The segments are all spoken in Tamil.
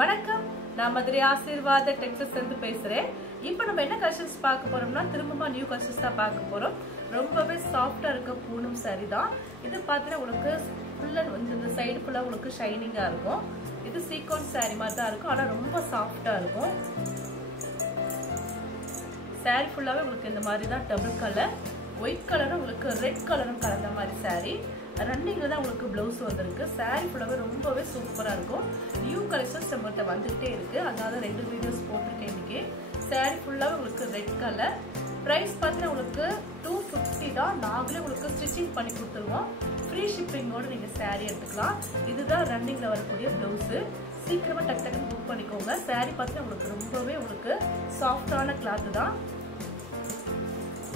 வணக்கம், நான் மதுரை ஆசீர்வாத டெக்ஸஸ் இருந்து பேசுறேன். இப்போ நம்ம என்ன கலெக்ஷன்ஸ் பார்க்க போறோம்னா திரும்பமா நியூ கலெக்ஷன்ஸ் தான் பார்க்க போறோம். ரொம்பவே சாஃப்டா இருக்க பூனம் saree தான் இது. பார்த்தீங்கன்னா உங்களுக்கு ஃபுல்லா வந்து இந்த சைடு ஃபுல்லா உங்களுக்கு ஷைனிங்கா இருக்கும். இது சீக்வென்ஸ் saree மாதிரி தான் இருக்கும், ஆனா ரொம்ப சாஃப்டா இருக்கும். saree ஃபுல்லாவே உங்களுக்கு இந்த மாதிரி தான் டபுள் கலர், ஒயிட் கலரும் உங்களுக்கு ரெட் கலரும் கலந்த மாதிரி saree. ரன்னிங்ல தான் உங்களுக்கு பிளவுஸ் வந்திருக்கு. saree ஃபுல்லாவே ரொம்பவே சூப்பரா இருக்கும். நியூ கலெக்ஷன்ஸ் நம்மகிட்ட வந்துகிட்டே இருக்கு, அதனால 2 வீடியோஸ் போட்டிருக்கேன் இன்னைக்கு. saree ஃபுல்லாவே உங்களுக்கு ரெட் கலர். பிரைஸ் பார்த்தீங்கன்னா உங்களுக்கு 250 தான். நாங்களே உங்களுக்கு ஸ்டிச்சிங் பண்ணி கொடுத்துருவோம். ஃப்ரீ ஷிப்பிங்கோட நீங்க saree எடுத்துக்கலாம். இதுதான் ரன்னிங்ல வரக்கூடிய பிளவுஸ். சீக்கிரமா டக் டக்குன்னு புக் பண்ணிக்கோங்க. saree பார்த்தீங்கன்னா உங்களுக்கு ரொம்பவே உங்களுக்கு சாஃப்டான கிளாத் தான்.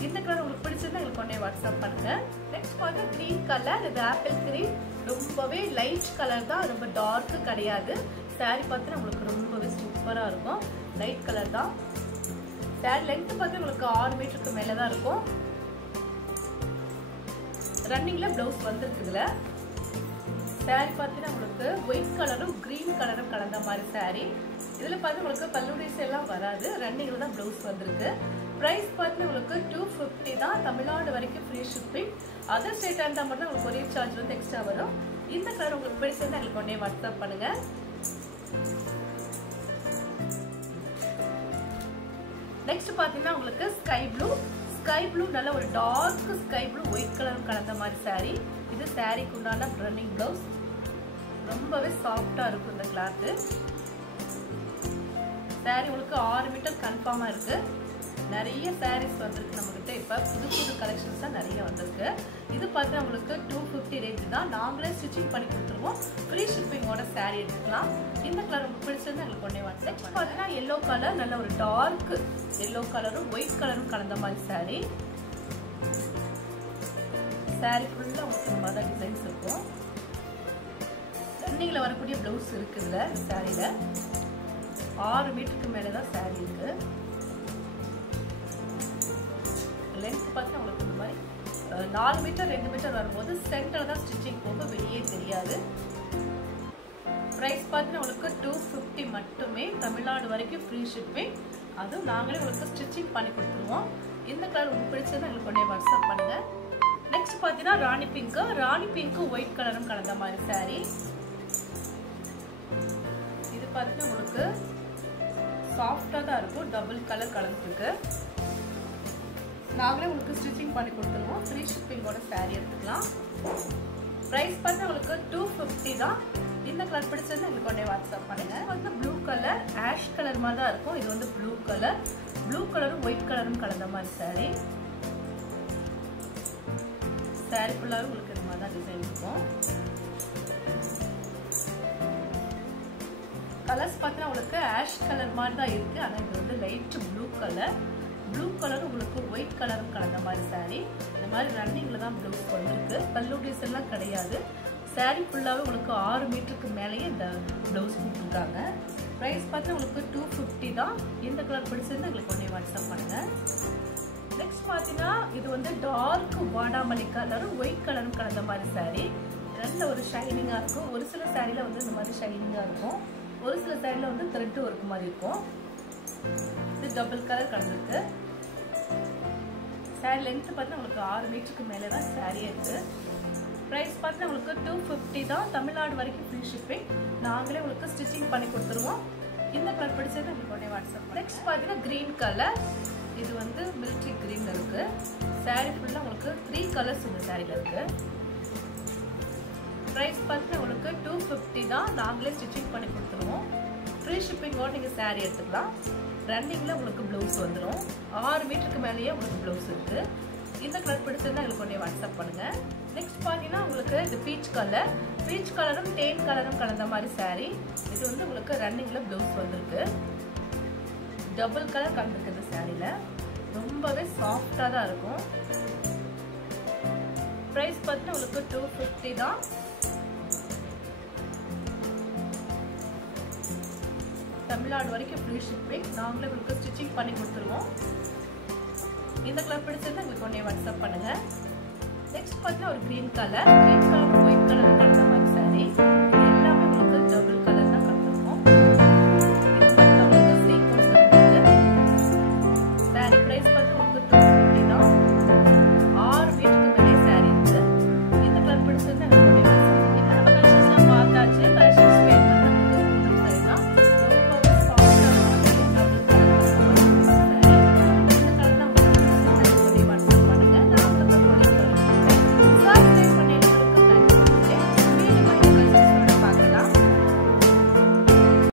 இந்த கலர் உங்களுக்கு பிடிச்சிருந்தா எங்களுக்கு உடனே வாட்ஸ்அப் பண்ணுங்க. நெக்ஸ்ட் பாருங்க கிரீன் கலர். இது ஆப்பிள் கிரீன், ரொம்பவே லைட் கலர் தான், ரொம்ப டார்க் கிடையாது. saree பார்த்தீங்கன்னா உங்களுக்கு ரொம்பவே சூப்பரா இருக்கும். லைட் கலர் தான். saree லென்த் பார்த்தீங்கன்னா உங்களுக்கு 6 மீட்டருக்கு மேல தான் இருக்கும். ரன்னிங்ல பிளவுஸ் வந்திருக்குதுல. saree பார்த்தீங்கன்னா உங்களுக்கு ஒயிட் கலரும் கிரீன் கலரும் கலந்த மாதிரி saree. இதுல பார்த்தீங்கன்னா உங்களுக்கு பல்லுடிஸ் எல்லாம் வராது, ரன்னிங்ல தான் பிளவுஸ் வந்திருக்கு. பிரைஸ் பார்த்தீங்கன்னா உங்களுக்கு 250 தான். தமிழ்நாடு வரைக்கும் ஃப்ரீ ஷிப்பிங். அதர் ஸ்டேட்டா இருந்தால் மட்டும் உங்களுக்கு கொரியர் சார்ஜ் வந்து எக்ஸ்ட்ரா வரும். இந்த கலர் உங்களுக்கு பிடிச்சிருந்தா எங்களுக்கு உடனே வாட்ஸ்அப் பண்ணுங்க. நெக்ஸ்ட் பார்த்தீங்கன்னா உங்களுக்கு ஸ்கை ப்ளூ. ஸ்கை ப்ளூ நல்ல ஒரு dark sky blue white colour கலந்த மாதிரி saree. இது சாரீக்கு உண்டான ரன்னிங் பிளவுஸ். ரொம்பவே சாஃப்டா இருக்கும் இந்த கிளாத். saree உங்களுக்கு 6 மீட்டர் கன்ஃபார்மா இருக்கு. நிறைய sarees வந்திருக்கு நம்ம கிட்ட. இப்ப புது புது கலெக்ஷன்ஸ் தான் நிறைய வந்திருக்கு. இது பார்த்தா உங்களுக்கு 250 ரேஞ்ச் தான். நாங்களே ஸ்டிச்சிங் பண்ணி கொடுத்துருவோம். ஃப்ரீ ஷிப்பிங்கோட saree எடுத்துக்கலாம். இந்த கலர் உங்களுக்கு பிடிச்சிருந்தா எங்களுக்கு ஒண்ணே வாட்ஸ்அப். நெக்ஸ்ட் பார்த்தீங்கன்னா எல்லோ கலர், நல்ல ஒரு டார்க் எல்லோ கலரும் ஒயிட் கலரும் கலந்த மாதிரி saree. saree ஃபுல்லா உங்களுக்கு இந்த மாதிரி டிசைன்ஸ் இருக்கும். ரன்னிங்ல வரக்கூடிய பிளவுஸ் இருக்குதுல சாரியில. 6 மீட்டருக்கு மேல தான் saree இருக்கு. லென்த் பார்த்தா உங்களுக்கு இந்த மாதிரி 4 மீட்டர் 2 மீட்டர் வரும்போது சென்டர்ல தான் ஸ்டிச்சிங் போக வெளியே தெரியாது. பிரைஸ் பார்த்தீங்கன்னா உங்களுக்கு 250 மட்டுமே. தமிழ்நாடு வரைக்கும் ஃப்ரீ ஷிப்பிங். அதுவும் நாங்களே உங்களுக்கு ஸ்டிச்சிங் பண்ணி கொடுத்துருவோம். இந்த கலர் உங்களுக்கு பிடிச்சதுன்னா எங்களுக்கு உடனே வாட்ஸ்அப் பண்ணுங்க. நெக்ஸ்ட் பார்த்தீங்கன்னா ராணி பிங்க். ராணி பிங்க் ஒயிட் கலரும் கலந்த மாதிரி saree. இது பார்த்தீங்கன்னா உங்களுக்கு சாஃப்டா தான் இருக்கும். டபுள் கலர் கலந்துருக்கு. நாங்களே உங்களுக்கு ஸ்டிச்சிங் பண்ணி கொடுத்துருவோம். ஃப்ரீ ஷிப்பிங்கோட saree எடுத்துக்கலாம். பிரைஸ் பார்த்தா உங்களுக்கு 250 தான். இந்த கலர் பிடிச்சிருந்தா எங்களுக்கு உடனே வாட்ஸ்அப் பண்ணுங்க. வந்து ப்ளூ கலர், ஆஷ் கலர் மாதிரி தான் இருக்கும். இது வந்து ப்ளூ கலர். ப்ளூ கலரும் ஒயிட் கலரும் கலந்த மாதிரி saree. saree ஃபுல்லாவே உங்களுக்கு இந்த மாதிரி தான் டிசைன் இருக்கும். கலர்ஸ் பார்த்தா உங்களுக்கு ஆஷ் கலர் மாதிரி தான் இருக்கு, ஆனா இது வந்து லைட் ப்ளூ கலர். ப்ளூ கலரும் உங்களுக்கு ஒயிட் கலரும் கலந்த மாதிரி saree. இந்த மாதிரி ரன்னிங்ல தான் பிளவுஸ் வந்திருக்கு. பல்லுடிஸ் எல்லாம் கிடையாது. saree ஃபுல்லாவே உங்களுக்கு 6 மீட்டருக்கு மேலேயே இந்த பிளவுஸ் கொடுத்துருக்காங்க. பிரைஸ் பார்த்தா உங்களுக்கு 250 தான். இந்த கலர் பிடிச்சிருந்தா எங்களுக்கு உடனே வாட்ஸ்அப் பண்ணுங்க. நெக்ஸ்ட் பார்த்தீங்கன்னா இது வந்து டார்க் வாடாமல்லி கலரும் ஒயிட் கலரும் கலந்த மாதிரி saree. நல்ல ஒரு ஷைனிங்கா இருக்கும். ஒரு சில சாரியில வந்து இந்த மாதிரி ஷைனிங்கா இருக்கும், ஒரு சில சாரியில வந்து த்ரெட் ஒர்க் மாதிரி இருக்கும். இது டபுள் கலர் கலந்துருக்கு. saree லென்த் பார்த்தா உங்களுக்கு 6 மீட்டருக்கு மேலே தான் saree இருக்கு. பிரைஸ் பார்த்தா உங்களுக்கு 250 தான். தமிழ்நாடு வரைக்கும் ஃப்ரீ ஷிப்பிங். நாங்களே உங்களுக்கு ஸ்டிச்சிங் பண்ணி கொடுத்துருவோம். இந்த கலர் பிடிச்சது உங்களுக்கு உடனே வாட்ஸ்அப். நெக்ஸ்ட் பார்த்தீங்கன்னா கிரீன் கலர். இது வந்து மிலிட்ரி கிரீன் இருக்கு. saree ஃபுல்லா உங்களுக்கு 3 கலர்ஸ் இந்த சாரியில இருக்கு. பிரைஸ் பார்த்தா உங்களுக்கு 250 தான். நாங்களே ஸ்டிச்சிங் பண்ணி கொடுத்துருவோம். ஃப்ரீ ஷிப்பிங்கோட நீங்க saree எடுத்துக்கலாம். ரன்னிங்ல உங்களுக்கு பிளவுஸ் வந்துடும். 6 மீட்டருக்கு மேலேயே உங்களுக்கு பிளவுஸ் இருக்கு. இந்த கலர் பிடிச்சிருந்தா எங்களுக்கு உடனே வாட்ஸ்அப் பண்ணுங்க. நெக்ஸ்ட் பார்த்தீங்கன்னா உங்களுக்கு இது பீச் கலர். பீச் கலரும் டேன் கலரும் கலந்த மாதிரி saree. இது வந்து உங்களுக்கு ரன்னிங்ல பிளவுஸ் வந்திருக்கு. டபுள் கலர் கலந்துருக்கு இந்த சாரியில. ரொம்பவே சாஃப்டா தான் இருக்கும். பிரைஸ் பார்த்தீங்கன்னா உங்களுக்கு 250 தான். தமிழ்நாடு வரைக்கும் ஃப்ரீ ஷிப்பிங். நாங்களே உங்களுக்கு ஸ்டிச்சிங் பண்ணி கொடுத்துருவோம். இந்த கலர் பிடிச்சிருந்தா உங்களுக்கு உடனே வாட்ஸ்அப் பண்ணுங்க. நெக்ஸ்ட் பார்த்தீங்கன்னா ஒரு green colour. Green colour white colour